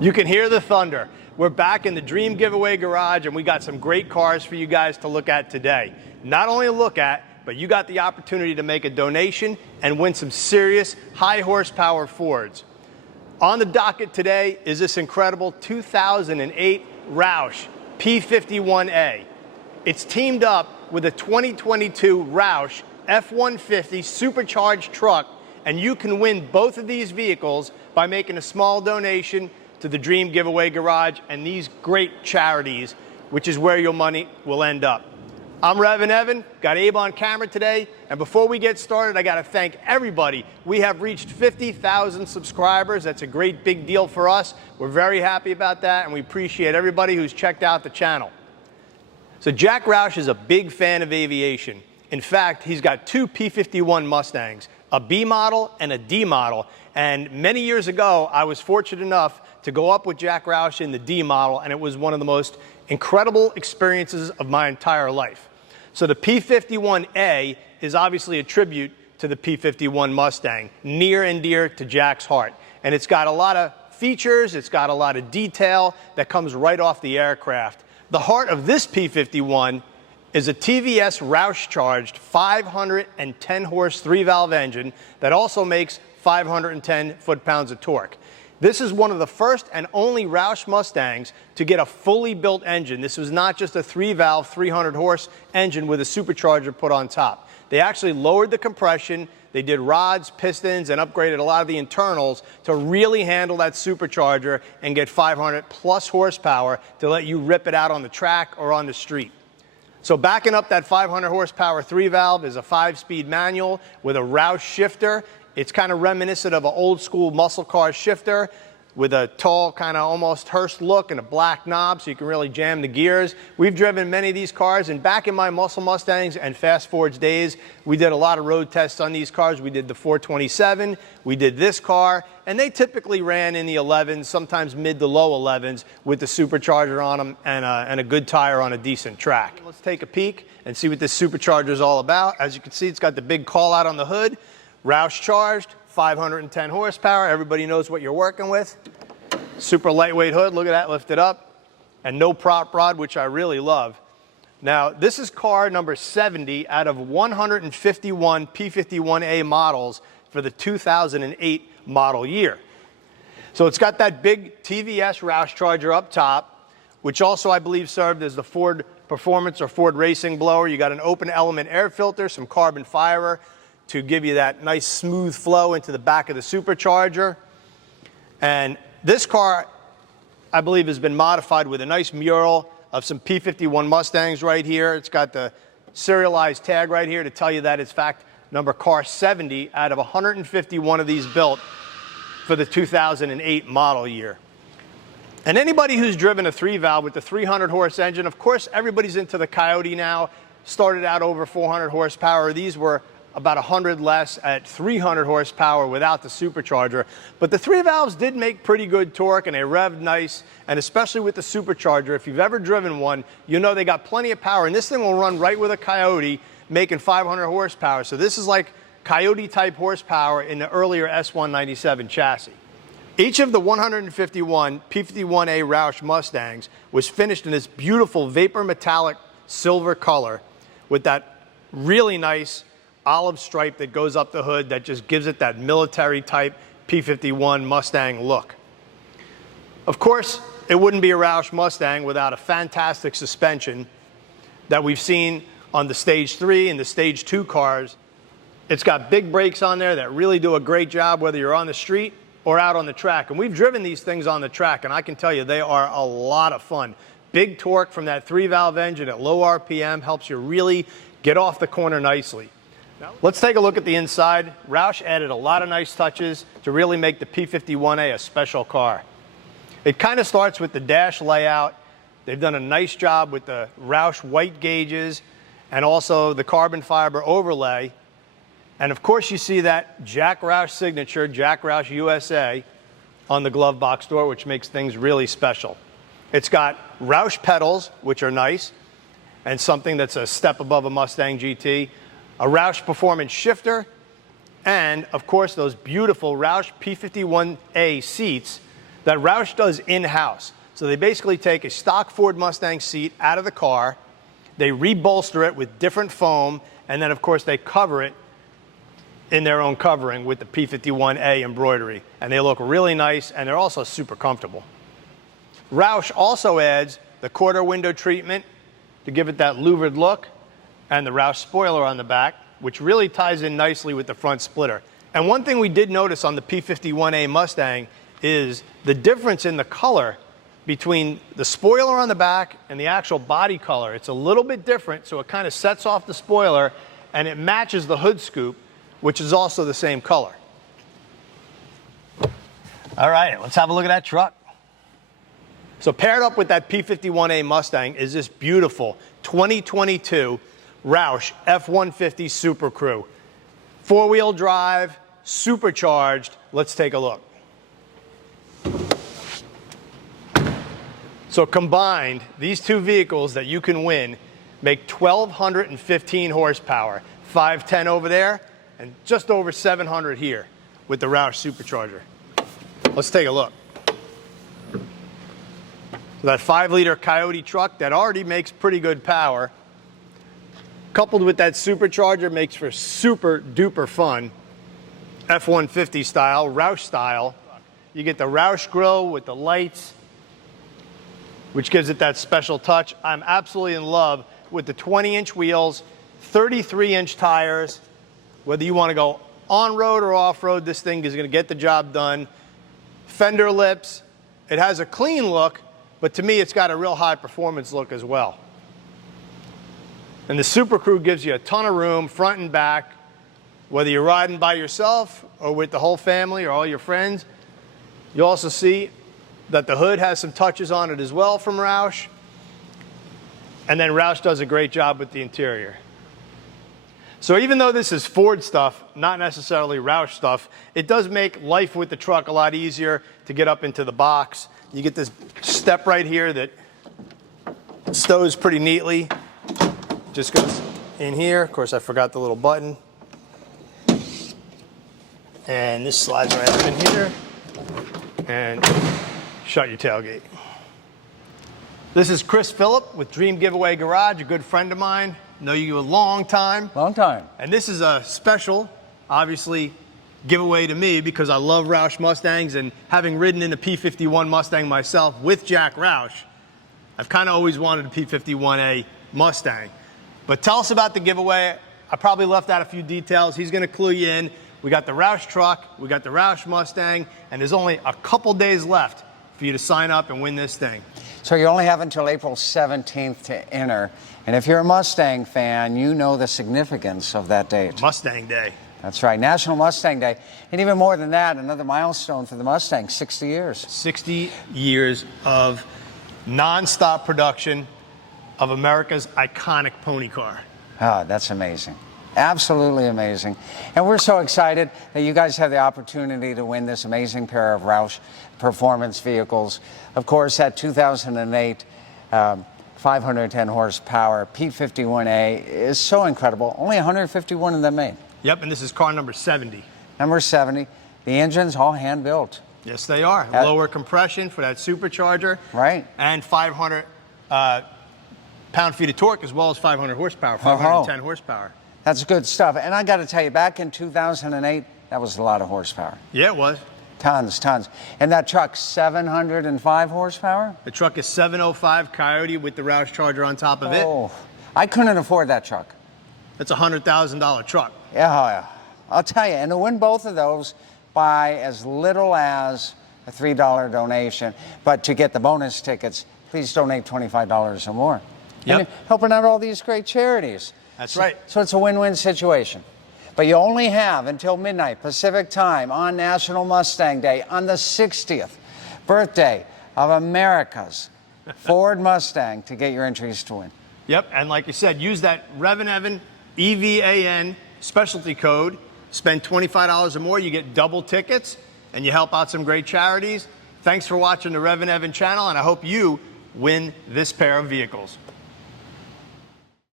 You can hear the thunder. We're back in the Dream Giveaway Garage, and we got some great cars for you guys to look at today. Not only look at, but you got the opportunity to make a donation and win some serious high horsepower Fords. On the docket today is this incredible 2008 Roush P51A. It's teamed up with a 2022 Roush F150 supercharged truck, and you can win both of these vehicles by making a small donation to the Dream Giveaway Garage and these great charities, which is where your money will end up. I'm Revan Evan, got Abe on camera today, and before we get started, I gotta thank everybody. We have reached 50,000 subscribers. That's a great big deal for us. We're very happy about that, and we appreciate everybody who's checked out the channel. So Jack Roush is a big fan of aviation. In fact, he's got two P51 Mustangs, a B model and a D model, and many years ago, I was fortunate enough to go up with Jack Roush in the D model, and it was one of the most incredible experiences of my entire life. So the P51A is obviously a tribute to the P51 Mustang, near and dear to Jack's heart. And it's got a lot of features, it's got a lot of detail that comes right off the aircraft. The heart of this P51 is a TVS Roush-charged 510 horse 3-valve engine that also makes 510 foot-pounds of torque. This is one of the first and only Roush Mustangs to get a fully built engine. This was not just a 3-valve, 300-horse engine with a supercharger put on top. They actually lowered the compression, they did rods, pistons, and upgraded a lot of the internals to really handle that supercharger and get 500-plus horsepower to let you rip it out on the track or on the street. So backing up that 500-horsepower 3-valve is a 5-speed manual with a Roush shifter. It's kind of reminiscent of an old school muscle car shifter with a tall, kind of almost hearse look and a black knob so you can really jam the gears. We've driven many of these cars, and back in my Muscle Mustangs and Fast Fords days, we did a lot of road tests on these cars. We did the 427, we did this car, and they typically ran in the 11s, sometimes mid to low 11s with the supercharger on them and a good tire on a decent track. Let's take a peek and see what this supercharger is all about. As you can see, it's got the big call out on the hood. Roush charged, 510 horsepower. Everybody knows what you're working with. Super lightweight hood, look at that, lifted up. And no prop rod, which I really love. Now, this is car number 70 out of 151 P51A models for the 2008 model year. So it's got that big TVS Roush charger up top, which also I believe served as the Ford Performance or Ford Racing blower. You got an open element air filter, some carbon fiber to give you that nice smooth flow into the back of the supercharger. And this car, I believe, has been modified with a nice mural of some P51 Mustangs right here. It's got the serialized tag right here to tell you that it's fact number car 70 out of 151 of these built for the 2008 model year. And anybody who's driven a 3-valve with the 300-horse engine, of course, everybody's into the Coyote now, started out over 400 horsepower. These were about 100 less at 300 horsepower without the supercharger. But the 3-valves did make pretty good torque, and they revved nice, and especially with the supercharger, if you've ever driven one, you know they got plenty of power, and this thing will run right with a Coyote, making 500 horsepower. So this is like Coyote-type horsepower in the earlier S197 chassis. Each of the 151 P51A Roush Mustangs was finished in this beautiful vapor metallic silver color with that really nice olive stripe that goes up the hood that just gives it that military type P51 Mustang look. Of course, it wouldn't be a Roush Mustang without a fantastic suspension that we've seen on the Stage 3 and the Stage 2 cars. It's got big brakes on there that really do a great job whether you're on the street or out on the track. And we've driven these things on the track, and I can tell you they are a lot of fun. Big torque from that 3-valve engine at low RPM helps you really get off the corner nicely. Let's take a look at the inside. Roush added a lot of nice touches to really make the P51A a special car. It kind of starts with the dash layout. They've done a nice job with the Roush white gauges and also the carbon fiber overlay. And of course you see that Jack Roush signature, Jack Roush USA, on the glove box door, which makes things really special. It's got Roush pedals, which are nice, and something that's a step above a Mustang GT. A Roush Performance shifter, and of course those beautiful Roush P51A seats that Roush does in-house. So they basically take a stock Ford Mustang seat out of the car, they rebolster it with different foam, and then of course they cover it in their own covering with the P51A embroidery. And they look really nice, and they're also super comfortable. Roush also adds the quarter window treatment to give it that louvered look, and the Roush spoiler on the back, which really ties in nicely with the front splitter. And one thing we did notice on the P51A Mustang is the difference in the color between the spoiler on the back and the actual body color. It's a little bit different, so it kind of sets off the spoiler, and it matches the hood scoop, which is also the same color. All right, let's have a look at that truck. So paired up with that P51A Mustang is this beautiful 2022 Roush F150 Super Crew. Four-wheel drive, supercharged. Let's take a look. So combined, these two vehicles that you can win make 1,215 horsepower, 510 over there, and just over 700 here with the Roush supercharger. Let's take a look. So that 5-liter Coyote truck that already makes pretty good power, coupled with that supercharger, makes for super duper fun F-150 style, Roush style. You get the Roush grill with the lights, which gives it that special touch. I'm absolutely in love with the 20-inch wheels, 33-inch tires. Whether you want to go on-road or off-road, this thing is going to get the job done. Fender lips. It has a clean look, but to me, it's got a real high-performance look as well. And the Super Crew gives you a ton of room, front and back. Whether you're riding by yourself or with the whole family or all your friends, you'll also see that the hood has some touches on it as well from Roush. And then Roush does a great job with the interior. So even though this is Ford stuff, not necessarily Roush stuff, it does make life with the truck a lot easier to get up into the box. You get this step right here that stows pretty neatly. Just goes in here. Of course, I forgot the little button. And this slides right up in here. And shut your tailgate. This is Chris Phillip with Dream Giveaway Garage, a good friend of mine. Know you a long time. Long time. And this is a special, obviously, giveaway to me because I love Roush Mustangs, and having ridden in a P51 Mustang myself with Jack Roush, I've kind of always wanted a P51A Mustang. But tell us about the giveaway. I probably left out a few details. He's going to clue you in. We got the Roush truck, we got the Roush Mustang, and there's only a couple days left for you to sign up and win this thing. So you only have until April 17th to enter. And if you're a Mustang fan, you know the significance of that date. Mustang Day. That's right, National Mustang Day. And even more than that, another milestone for the Mustang, 60 years. 60 years of non-stop production of America's iconic pony car. Ah, that's amazing. Absolutely amazing. And we're so excited that you guys have the opportunity to win this amazing pair of Roush performance vehicles. Of course, that 2008 510 horsepower P51A is so incredible. Only 151 of them made. Yep, and this is car number 70. Number 70. The engine's all hand-built. Yes, they are. Lower compression for that supercharger. Right. And 500 pound-feet of torque, as well as 500 horsepower, 510 horsepower. That's good stuff. And I got to tell you, back in 2008, that was a lot of horsepower. Yeah, it was. Tons, tons. And that truck, 705 horsepower? The truck is 705 Coyote with the Roush Charger on top of it. Oh, I couldn't afford that truck. That's a $100,000 truck. Yeah, I'll tell you. And to win both of those by as little as a $3 donation, but to get the bonus tickets, please donate $25 or more. Yep. And helping out all these great charities. That's right. So it's a win-win situation. But you only have until midnight Pacific time on National Mustang Day, on the 60th birthday of America's Ford Mustang, to get your entries to win. Yep, and like you said, use that Revan EVAN specialty code. Spend $25 or more, you get double tickets, and you help out some great charities. Thanks for watching the Revan channel, and I hope you win this pair of vehicles.